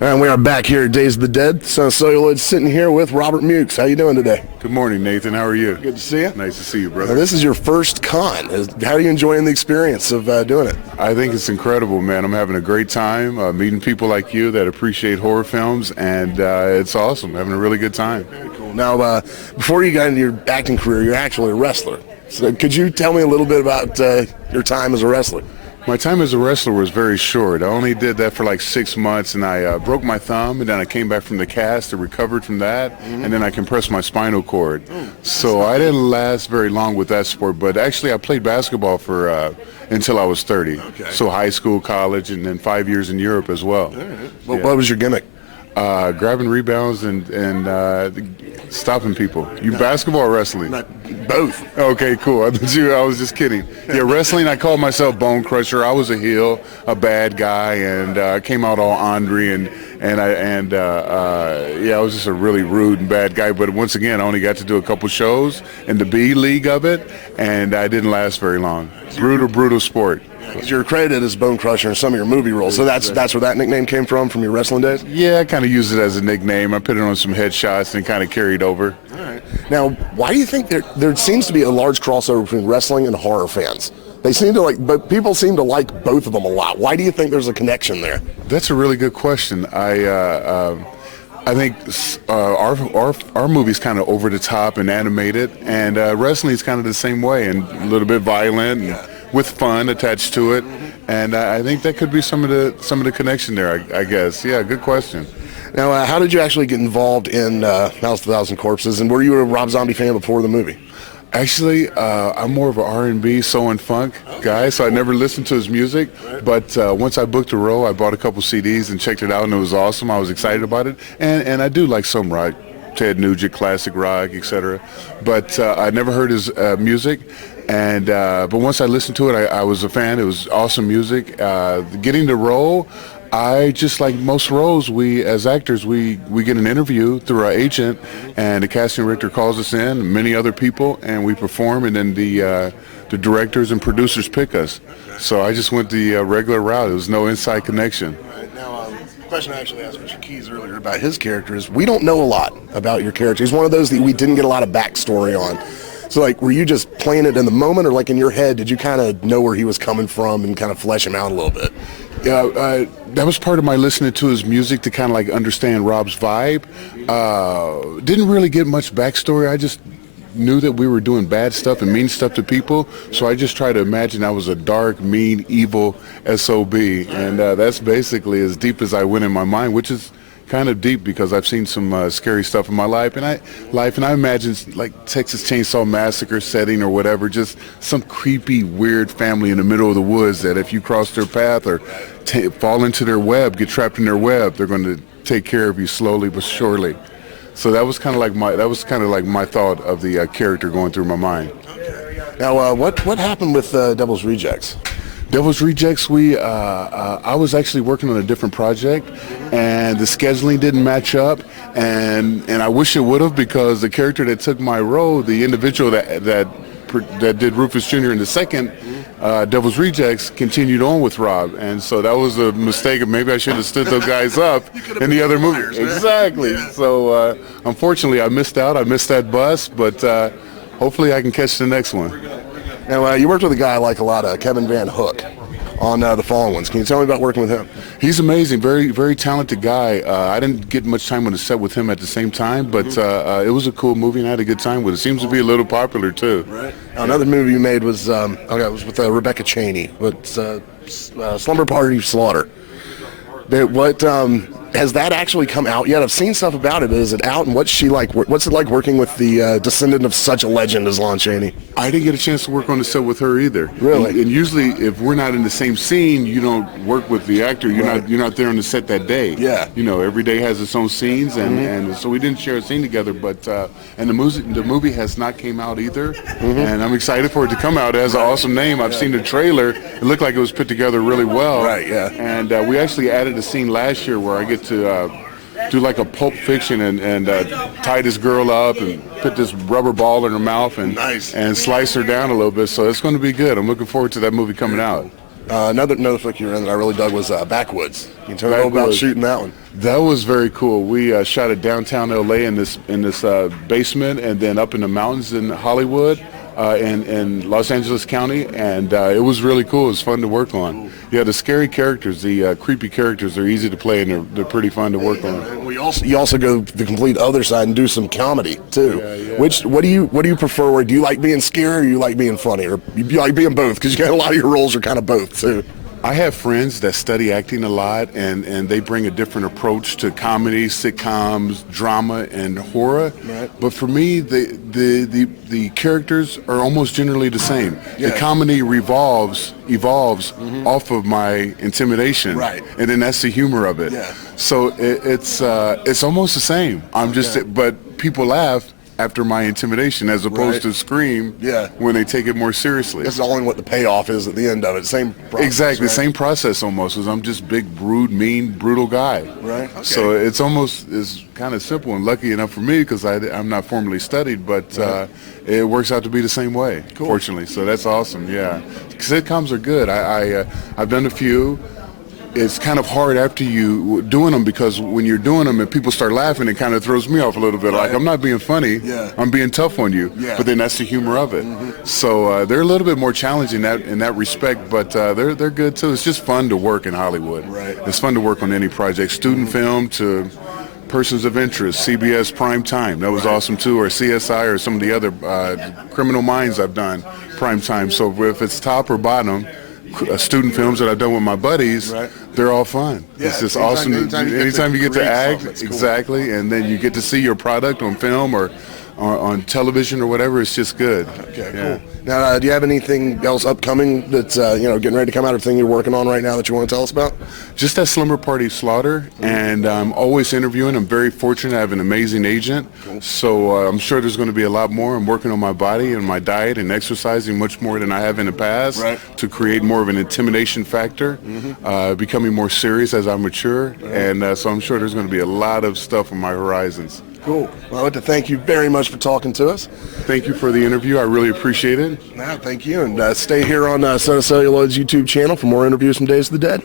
And we are back here at Days of the Dead. Son of Celluloid sitting here with Robert Mukes. How you doing today? Good morning, Nathan. How are you? Good to see you. Nice to see you, Now, brother. this is your first con. How are you enjoying the experience of doing it? I think it's incredible, man. I'm having a great time meeting people like you that appreciate horror films, and it's awesome. Having a really good time. Very cool. Now, before you got into your acting career, you're actually a wrestler. So could you tell me a little bit about your time as a wrestler? My time as a wrestler was very short. I only did that for like 6 months, and I broke my thumb, and then I came back from the cast and recovered from that, and then I compressed my spinal cord. So I didn't last very long with that sport, but actually I played basketball for until I was 30. Okay. So high school, college, and then 5 years in Europe as well. What was your gimmick? Grabbing rebounds and stopping people. You basketball or wrestling? Both. Okay, cool. I was just kidding. Yeah, wrestling, I called myself Bone Crusher. I was a heel, a bad guy, and came out all Andre, I was just a really rude and bad guy. But once again, I only got to do a couple shows in the B league of it, and I didn't last very long. Brutal sport. You're credited as Bone Crusher in some of your movie roles, so that's where that nickname came from your wrestling days? Yeah, I kind of used it as a nickname. I put it on some headshots and kind of carried over. All right. Now, why do you think there seems to be a large crossover between wrestling and horror fans? They seem to but people seem to like both of them a lot. Why do you think there's a connection there? That's a really good question. I think our movie's kind of over the top and animated, and wrestling is kind of the same way, and a little bit violent and with fun attached to it. And I think that could be some of the connection there. I guess. Yeah, good question. Now, how did you actually get involved in House of a Thousand Corpses, and were you a Rob Zombie fan before the movie? Actually, I'm more of an R&B, soul and funk guy, so I never listened to his music. But once I booked a role, I bought a couple CDs and checked it out, and it was awesome. I was excited about it, and I do like some rock, Ted Nugent, classic rock, etc. But I never heard his music, and but once I listened to it, I was a fan. It was awesome music. Getting the role, I just like most roles, we as actors, we get an interview through our agent, and the casting director calls us in, many other people, and we perform, and then the directors and producers pick us. So I just went the regular route. There was no inside connection. Right. Now, the question I actually asked Mr. Keys earlier about his character is, we don't know a lot about your character. He's one of those that we didn't get a lot of backstory on. So, were you just playing it in the moment, or in your head, did you kind of know where he was coming from and kind of flesh him out a little bit? Yeah, that was part of my listening to his music to kind of understand Rob's vibe. Didn't really get much backstory. I just knew that we were doing bad stuff and mean stuff to people, so I just tried to imagine I was a dark, mean, evil SOB, and that's basically as deep as I went in my mind, which is kind of deep because I've seen some scary stuff in my life, and I imagine Texas Chainsaw Massacre setting or whatever, just some creepy, weird family in the middle of the woods that if you cross their path or fall into their web, get trapped in their web, they're going to take care of you slowly but surely. So that was kind of like my thought of the character going through my mind. Okay. Now, what happened with Devil's Rejects? Devil's Rejects, I was actually working on a different project, and the scheduling didn't match up, and I wish it would have, because the character that took my role, the individual that did Rufus Jr. in the second Devil's Rejects, continued on with Rob, and so that was a mistake. Maybe I should have stood those guys up in the other movie. Exactly. Yeah. So unfortunately, I missed out. I missed that bus, but hopefully I can catch the next one. Now, you worked with a guy I like a lot, Kevin Van Hook, on The Fallen Ones. Can you tell me about working with him? He's amazing, very, very talented guy. I didn't get much time on the set with him at the same time, but it was a cool movie, and I had a good time with it. Seems to be a little popular, too. Right. Now, another movie you made was, it was with Rebecca Cheney, but Slumber Party Slaughter. Has that actually come out yet? I've seen stuff about it. Is it out, and what's she like? What's it like working with the descendant of such a legend as Lon Chaney? I didn't get a chance to work on the set with her either. Really? And usually, if we're not in the same scene, you don't work with the actor. You're not there on the set that day. Yeah. Every day has its own scenes, and so we didn't share a scene together. But and the movie has not came out either, and I'm excited for it to come out. It has an awesome name. I've seen the trailer. It looked like it was put together really well. Right. Yeah. And we actually added a scene last year where I get to do like a Pulp Fiction and tie this girl up and put this rubber ball in her mouth and Nice. and slice her down a little bit. So it's going to be good. I'm looking forward to that movie coming out. Another flick you were in that I really dug was Backwoods. Can you tell me a little about shooting that one? That was very cool. We shot it downtown LA in this basement, and then up in the mountains in Hollywood, in Los Angeles County, and it was really cool. It was fun to work on. Yeah, the scary characters, the creepy characters, are easy to play, and they're pretty fun to work on. And you also go the complete other side and do some comedy too. Yeah. What do you prefer? Do you like being scary, or you like being funny, or you like being both? Because you got a lot of your roles are kind of both too. I have friends that study acting a lot, and they bring a different approach to comedy, sitcoms, drama, and horror. Right. But for me, the characters are almost generally the same. Yeah. The comedy evolves off of my intimidation, Right. and then that's the humor of it. Yeah. So it's almost the same. But people laugh after my intimidation, as opposed Right. to scream Yeah. when they take it more seriously. That's only what the payoff is at the end of it. Same process, Exactly, right? same process almost, because I'm just big, mean, brutal guy. Right, okay. So it's kind of simple, and lucky enough for me, because I'm not formally studied, but it works out to be the same way, fortunately. So that's awesome, yeah. Sitcoms are good. I've done a few. It's kind of hard after you doing them, because when you're doing them and people start laughing, it kind of throws me off a little bit. Like, I'm not being funny, Yeah. I'm being tough on you. Yeah. But then that's the humor of it. So they're a little bit more challenging in that respect, but they're good too. It's just fun to work in Hollywood. Right. It's fun to work on any project, student film to Persons of Interest, CBS Prime Time. That was awesome too, or CSI, or some of the other Criminal Minds I've done Prime Time. So if it's top or bottom, student films that I've done with my buddies, Right. they're all fun. Yeah, It's just anytime- awesome. anytime you get to you get to create act, something, it's cool. exactly, and then you get to see your product on film or on television or whatever. It's just good. Okay, Yeah. cool. Now, do you have anything else upcoming that's getting ready to come out? Everything you're working on right now that you want to tell us about? Just that Slumber Party Slaughter, and I'm always interviewing. I'm very fortunate. I have an amazing agent, so I'm sure there's going to be a lot more. I'm working on my body and my diet and exercising much more than I have in the past, Right. to create more of an intimidation factor, becoming more serious as I mature, and so I'm sure there's going to be a lot of stuff on my horizons. Cool. Well, I want to thank you very much for talking to us. Thank you for the interview. I really appreciate it. Thank you, and stay here on Celluloid's YouTube channel for more interviews from Days of the Dead.